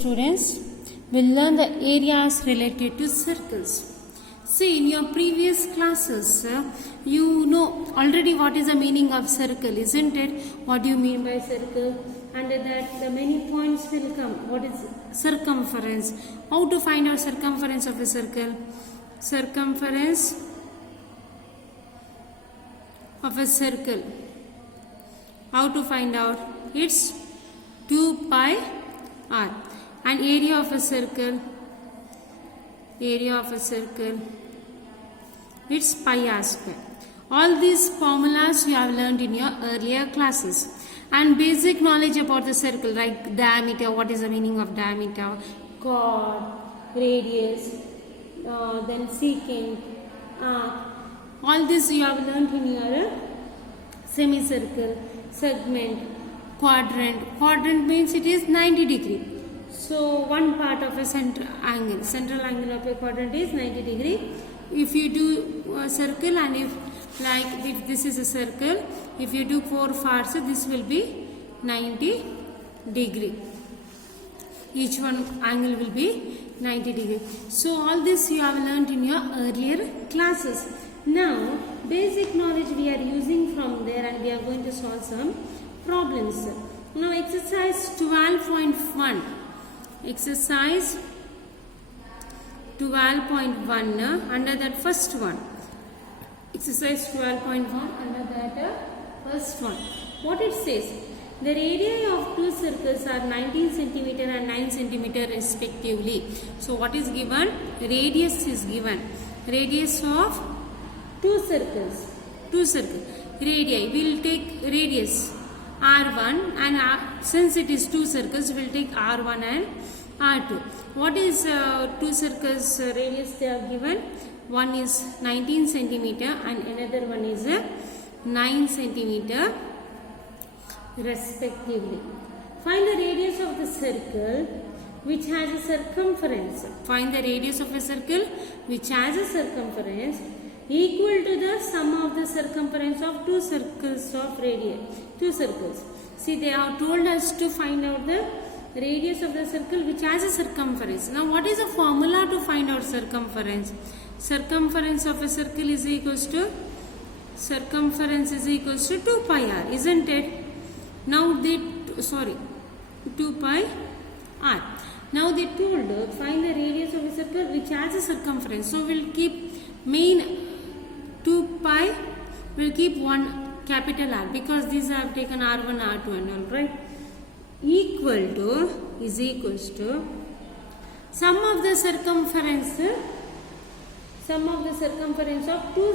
students, will learn the areas related to circles. See, in your previous classes, you know already what is the meaning of circle, isn't it? What do you mean by circle? Under that, the many points will come. What is circumference? How to find out circumference of a circle? Circumference of a circle. How to find out? It's 2 pi r. And area of a circle, it's pi r square. All these formulas you have learned in your earlier classes. And basic knowledge about the circle, like diameter, what is the meaning of diameter, chord, radius, then secant, all this you have learned in your semicircle, segment, quadrant. Quadrant means it is 90 degree. So one part of a central angle of a quadrant is 90 degree. If you do a circle, and if this is a circle, if you do 4 parts, this will be 90 degree. Each one angle will be 90 degree. So all this you have learned in your earlier classes. Now basic knowledge we are using from there, and we are going to solve some problems. Now exercise 12.1. Exercise 12.1 under that first one. Exercise 12.1 under that first one. What it says? The radii of two circles are 19 centimeter and 9 centimeter respectively. So what is given? Radius is given. Radius of two circles. Radii. We will take radius R1, and since it is two circles, we will take R1 and R2. What is two circles radius they have given? One is 19 centimeter and another one is 9 centimeter respectively. Find the radius of the circle which has a circumference. Find the radius of a circle which has a circumference equal to the sum of the circumference of two circles of radii. Two circles. See, they have told us to find out the radius of the circle which has a circumference. Now what is the formula to find out circumference? Circumference of a circle is equals to 2 pi r, isn't it? Now 2 pi r. Now they told find the radius of a circle which has a circumference. So we'll keep main 2 pi, we'll keep one capital R, because these I have taken R1, R2 and all, right? Is equals to sum of the circumference of two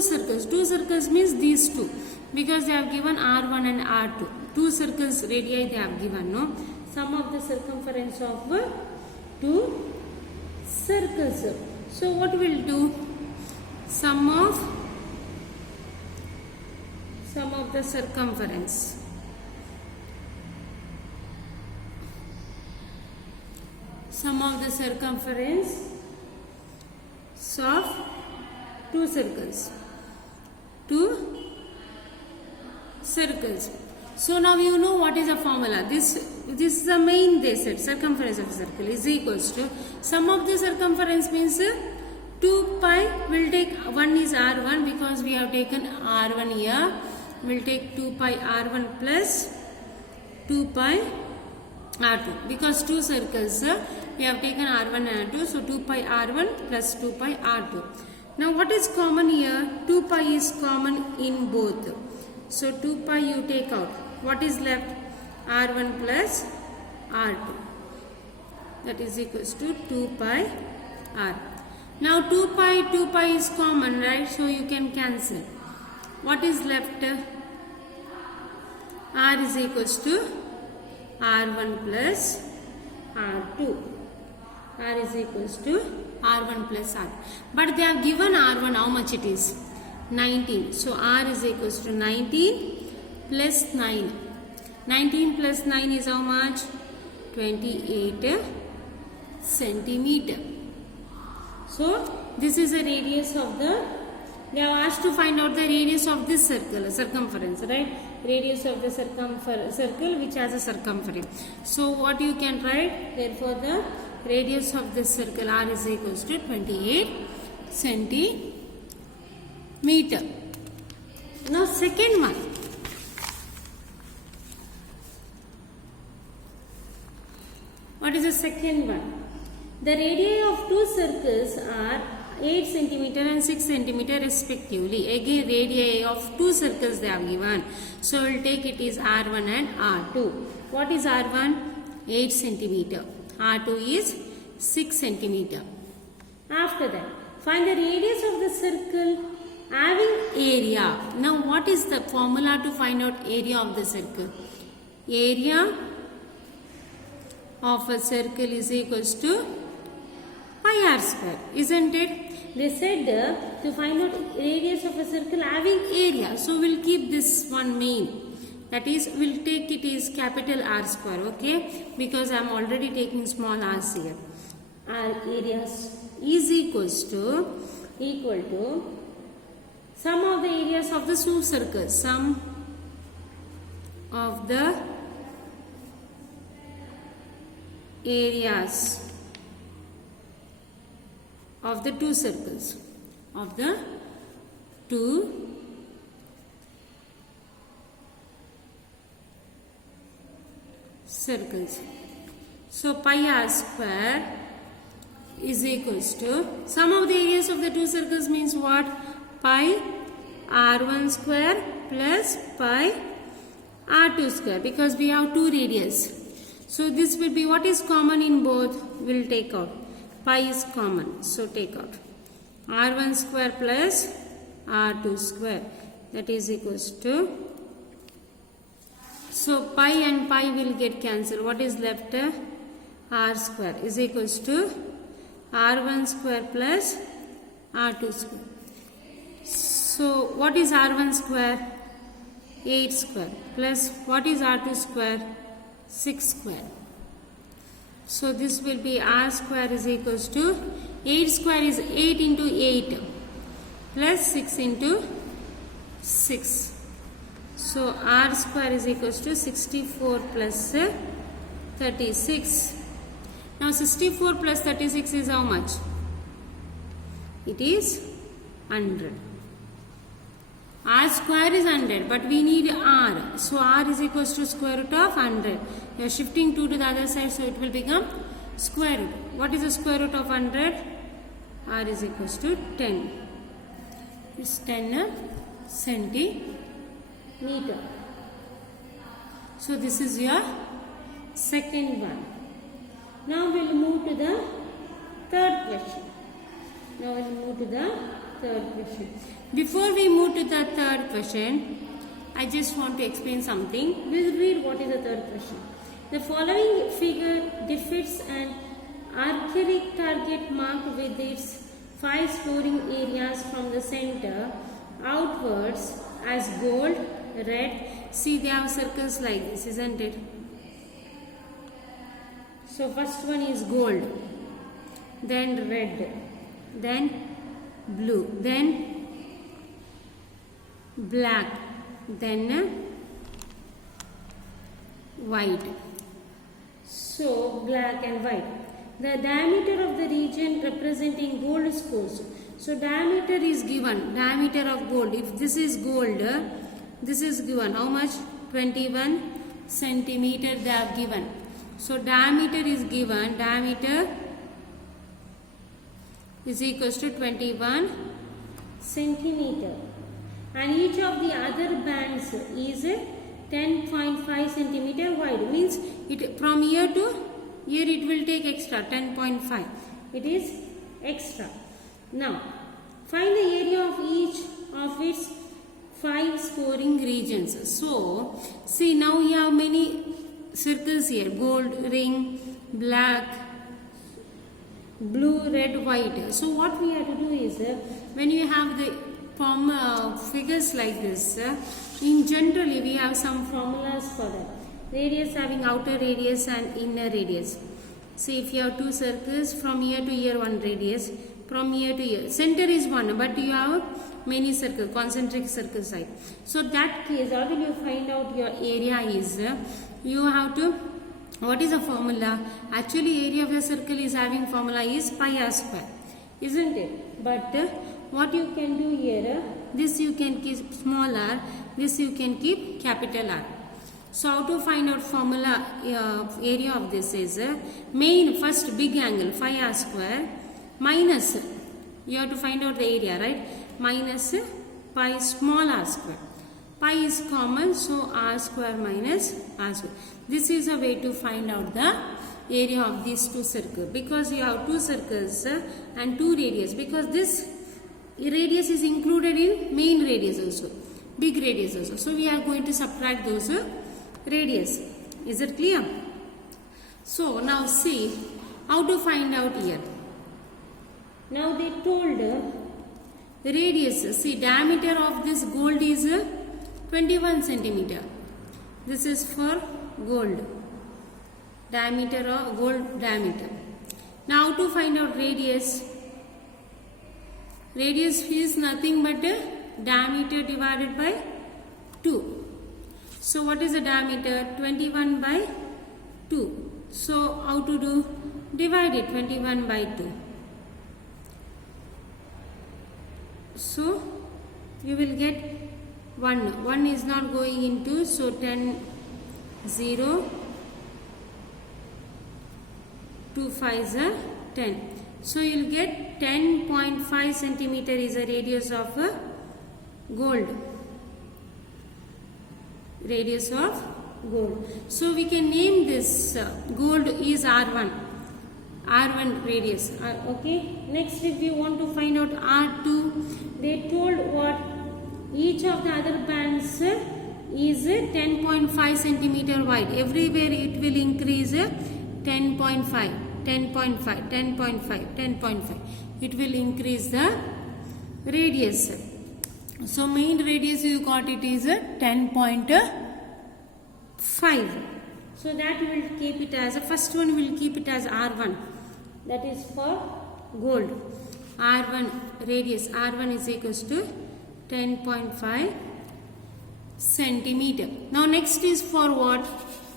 circles. Two circles means these two, because they have given R1 and R2. Two circles radii they have given, no? Sum of the circumference of two circles. So what we'll do? Sum of the circumference. Sum of the circumference of two circles. So now you know what is the formula. This is the main, they said, circumference of a circle is equals to sum of the circumference means 2 pi, will take, one is R1 because we have taken R1 here. We'll take 2 pi R1 plus 2 pi R2, because two circles we have taken R1 and R2, so 2 pi R1 plus 2 pi R2. Now what is common here? 2 pi is common in both. So 2 pi you take out. What is left? R1 plus R2. That is equals to 2 pi R. Now 2 pi is common, right? So you can cancel. What is left? R is equals to R1 plus R2. R is equals to R1 plus R. But they have given R1 how much it is? 19. So R is equals to 19 plus 9. 19 plus 9 is how much? 28 centimeter. So this is the radius of the, they have asked to find out the radius of this circle, circumference, right? radius of the circle which has a circumference. So what you can write? Therefore the radius of this circle r is equals to 28 centimeter. Now second one. What is the second one? The radii of two circles are 8 centimeter and 6 centimeter respectively. Again radii of two circles they have given. So we will take it is R1 and R2. What is R1? 8 centimeter. R2 is 6 centimeter. After that, find the radius of the circle having area. Now what is the formula to find out area of the circle? Area of a circle is equals to pi r square, isn't it? They said to find out radius of a circle having area. So we'll keep this one main. That is, we'll take it is capital R square, okay? Because I'm already taking small r here. Our area is equal to sum of the areas of the two circles. Sum of the areas of the two circles. Of the two circles. So pi r square is equals to sum of the areas of the two circles means what? Pi r1 square plus pi r2 square, because we have two radius. So this will be what is common in both. We'll take out. Pi is common. So take out. R1 square plus R2 square. That is equals to. So pi and pi will get cancelled. What is left? R square is equals to R1 square plus R2 square. So what is R1 square? 8 square plus what is R2 square? 6 square. So this will be R square is equals to 8 square is 8 into 8 plus 6 into 6. So R square is equals to 64 plus 36. Now 64 plus 36 is how much? It is 100. R square is 100, but we need R. So R is equals to square root of 100. You are shifting 2 to the other side, so it will become square root. What is the square root of 100? R is equals to 10. It's 10 centimeter. So this is your second one. Now we will move to the third question. Before we move to the third question, I just want to explain something. We'll read what is the third question. The following figure depicts an archery target marked with its 5 scoring areas from the center outwards as gold, red. See, they have circles like this, isn't it? So first one is gold, then red, then blue, then black, then white. So black and white. The diameter of the region representing gold scores. So diameter is given. Diameter of gold. If this is gold, this is given. How much? 21 centimeter they have given. So diameter is given. Diameter is equals to 21 centimeter. And each of the other bands is 10.5 centimeter wide. Means it from here to here it will take extra 10.5. It is extra. Now find the area of each of its 5 scoring regions. So see, now you have many circles here. Gold, ring, black, blue, red, white. So what we have to do is when you have the figures like this, in generally we have some formulas for that. Radius having outer radius and inner radius. See, if you have two circles, from here to here one radius, from here to here. Center is 1, but you have many circles, concentric circle side. So that case, how will you find out your area is, you have to, what is the formula? Actually area of the circle is having formula is pi r square, isn't it? But what you can do here, this you can keep small r, this you can keep capital R. So how to find out formula area of this is main first big angle phi r square minus, you have to find out the area, right? Minus pi small r square. Pi is common, so r square minus r square. This is a way to find out the area of these two circles, because you have two circles and two radius, because this radius is included in main radius also, big radius also. So we are going to subtract those radius. Is it clear? So now see how to find out here. Now they told radius, see diameter of this gold is 21 centimeter. This is for gold, diameter of gold diameter. Now to find out radius, radius is nothing but diameter divided by 2. So what is the diameter? 21 by 2. So how to do? Divide it, 21 by 2. So you will get 1. 1 is not going into, so 10, 0, 2 5s are 10. So you will get 10.5 centimeter is the radius of gold. Radius of gold. So we can name this gold is R1. R1 radius. Okay. Next, if you want to find out R2, they told what each of the other bands is 10.5 centimeter wide. Everywhere it will increase 10.5, 10.5, 10.5, 10.5. It will increase the radius. So main radius you got it is 10.5. So that we will keep it as, first one we will keep it as R1. That is for gold. R1 radius, R1 is equals to 10.5 centimeter. Now next is for what?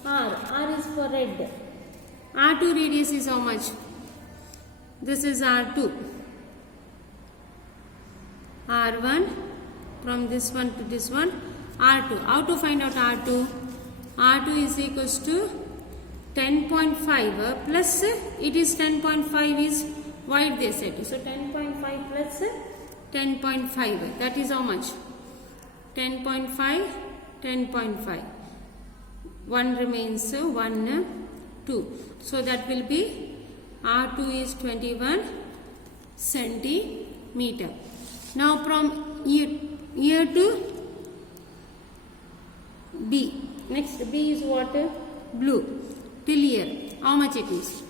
R. R is for red. R2 radius is how much? This is R2. R1 from this one to this one, R2. How to find out R2? R2 is equals to 10.5 plus it is 10.5 is wide they said. So 10.5 plus 10.5, that is how much? 10.5, 10.5. 1 remains 1, 2. So that will be R2 is 21 centimeter. Now from here to B. Next B is what? Blue. Till here. How much it is?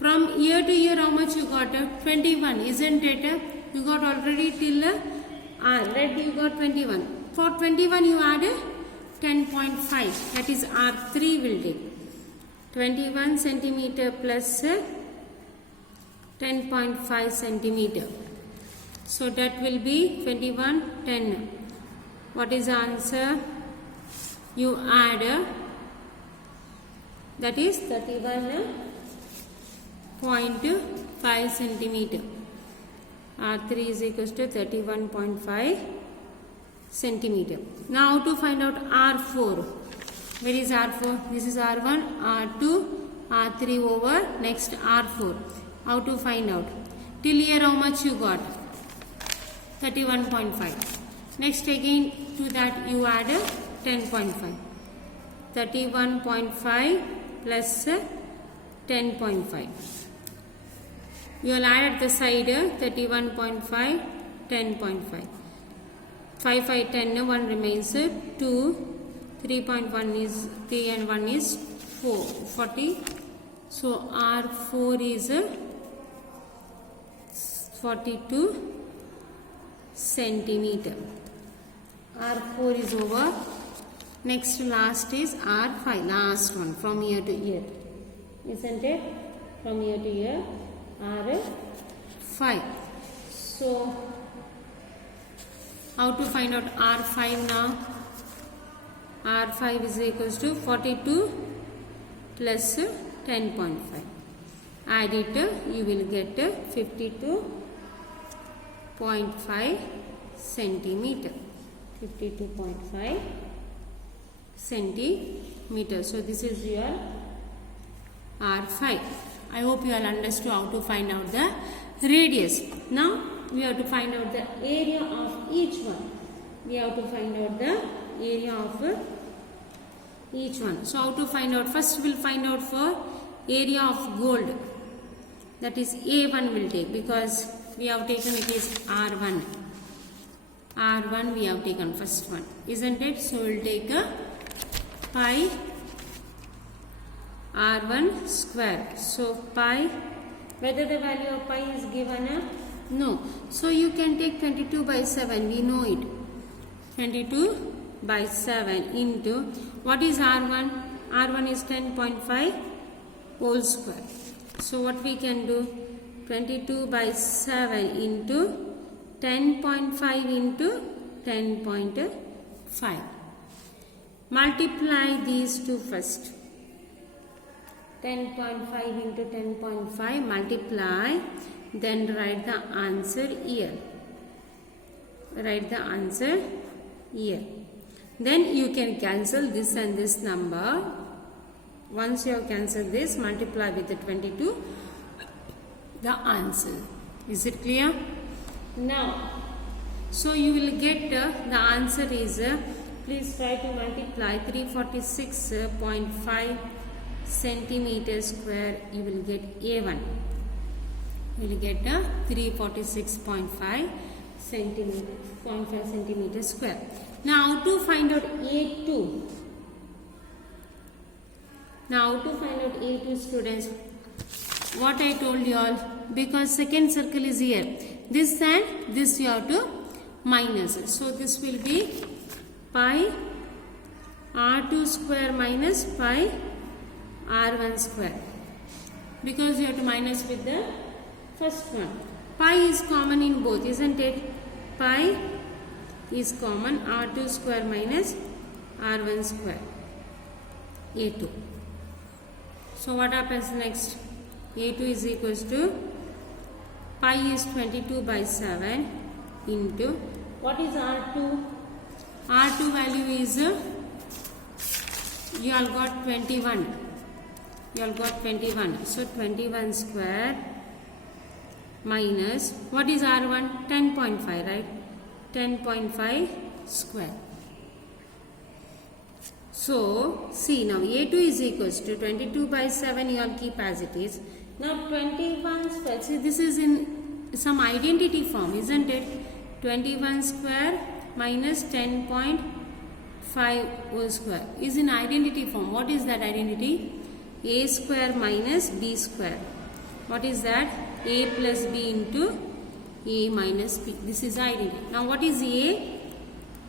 From here to here how much you got? 21. Isn't it? You got already till R. Red you got 21. For 21 you add 10.5. That is R3 will take. 21 centimeter plus 10.5 centimeter. So that will be 21, 10. What is the answer? You add, that is 31.5 centimeter. R3 is equals to 31.5 centimeter. Now to find out R4. Where is R4? This is R1, R2, R3 over, next R4. How to find out? Till here how much you got? 31.5. Next again to that you add 10.5. 31.5 plus 10.5. You will add at the side 31.5, 10.5. 5, 5, 10, 1 remains 2. 3.1 is 3 and 1 is 4, 40. So R4 is 42 centimeter. R4 is over. Next last is R5, last one from here to here. Isn't it? From here to here, R5. So how to find out R5 now? R5 is equals to 42 plus 10.5. Add it, you will get 52.5 centimeter. 52.5 centimeter. So this is your R5. I hope you all understood how to find out the radius. Now we have to find out the area of each one. We have to find out the area of each one. So how to find out? First we will find out for area of gold. That is A1 will take, because we have taken it is R1. R1 we have taken first one, isn't it? So we will take a pi R1 square. So pi, whether the value of pi is given a no. So you can take 22 by 7, we know it. 22 by 7 into, what is R1? R1 is 10.5 whole square. So what we can do? 22 by 7 into 10.5 into 10.5. Multiply these two first. 10.5 into 10.5, multiply, then write the answer here. Write the answer here. Then you can cancel this and this number. Once you have cancelled this, multiply with the 22, the answer. Is it clear? Now, so you will get the answer is, please try to multiply 346.5 centimeter square. You will get A1. You will get 346.5 centimeter square. Now to find out A2. Now to find out A2, students, what I told you all, because second circle is here, this and this you have to minus. So this will be pi R2 square minus pi R1 square, because you have to minus with the first one. Pi is common in both, isn't it? Pi is common, R2 square minus R1 square, A2. So what happens next? A2 is equals to pi is 22 by 7 into, what is R2? R2 value is, you all got 21. You all got 21. So 21 square minus, what is R1? 10.5, right? 10.5 square. So, see now A2 is equals to 22 by 7, you all keep as it is. Now 21 square, see this is in some identity form, isn't it? 21 square minus 10.5 whole square is in identity form. What is that identity? A square minus B square. What is that? A plus B into A minus B. This is identity. Now what is A?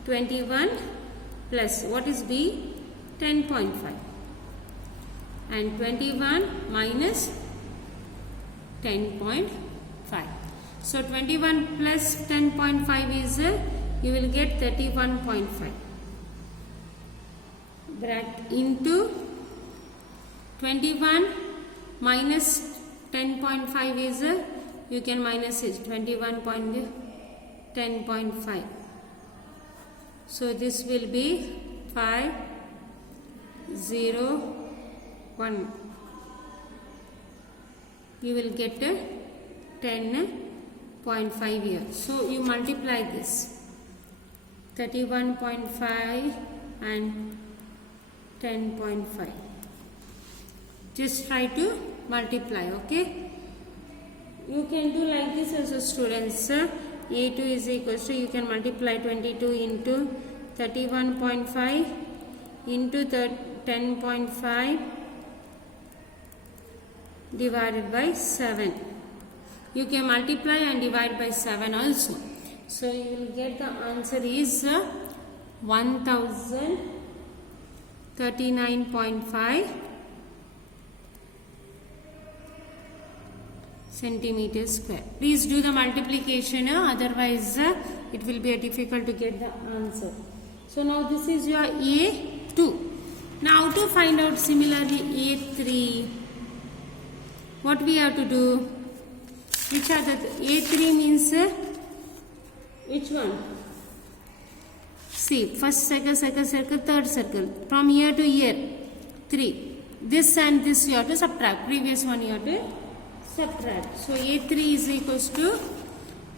21 plus what is B? 10.5. And 21 minus 10.5. So 21 plus 10.5 is, you will get 31.5. Bracket into 21 minus 10.5 is, you can minus it, 21.10.5. So this will be 5, 0, 1. You will get 10.5 here. So you multiply this, 31.5 and 10.5. Just try to multiply, okay? You can do like this also, students. A2 is equals to, you can multiply 22 into 31.5 into 10.5 divided by 7. You can multiply and divide by 7 also. So you will get the answer is 1039.5 centimeter square. Please do the multiplication, otherwise it will be difficult to get the answer. So now this is your A2. Now to find out similarly A3, what we have to do? Which are the A3 means which one? See, first circle, second circle, third circle. From here to here, 3. This and this you have to subtract. Previous one you have to subtract. So A3 is equals to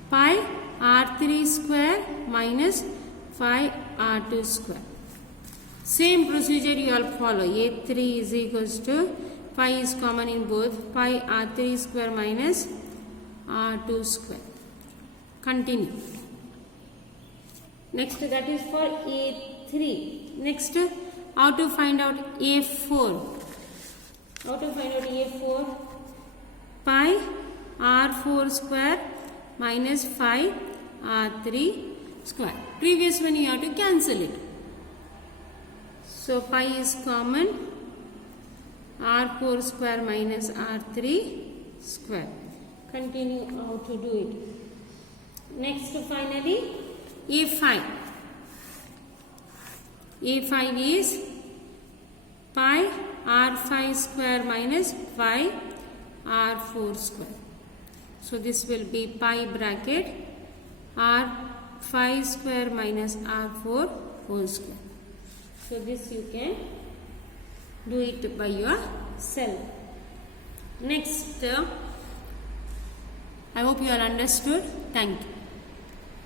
pi R3 square minus 5 R2 square. Same procedure you all follow. A3 is equals to pi is common in both. Pi R3 square minus R2 square. Continue. Next, that is for A3. Next, how to find out A4? How to find out A4? Pi R4 square minus 5 R3 square. Previous one you have to cancel it. So pi is common. R4 square minus R3 square. Continue how to do it. Next, finally, A5. A5 is pi R5 square minus 5 R4 square. So this will be pi bracket R5 square minus R4 whole square. So this you can do it by yourself. Next, I hope you are understood. Thank you.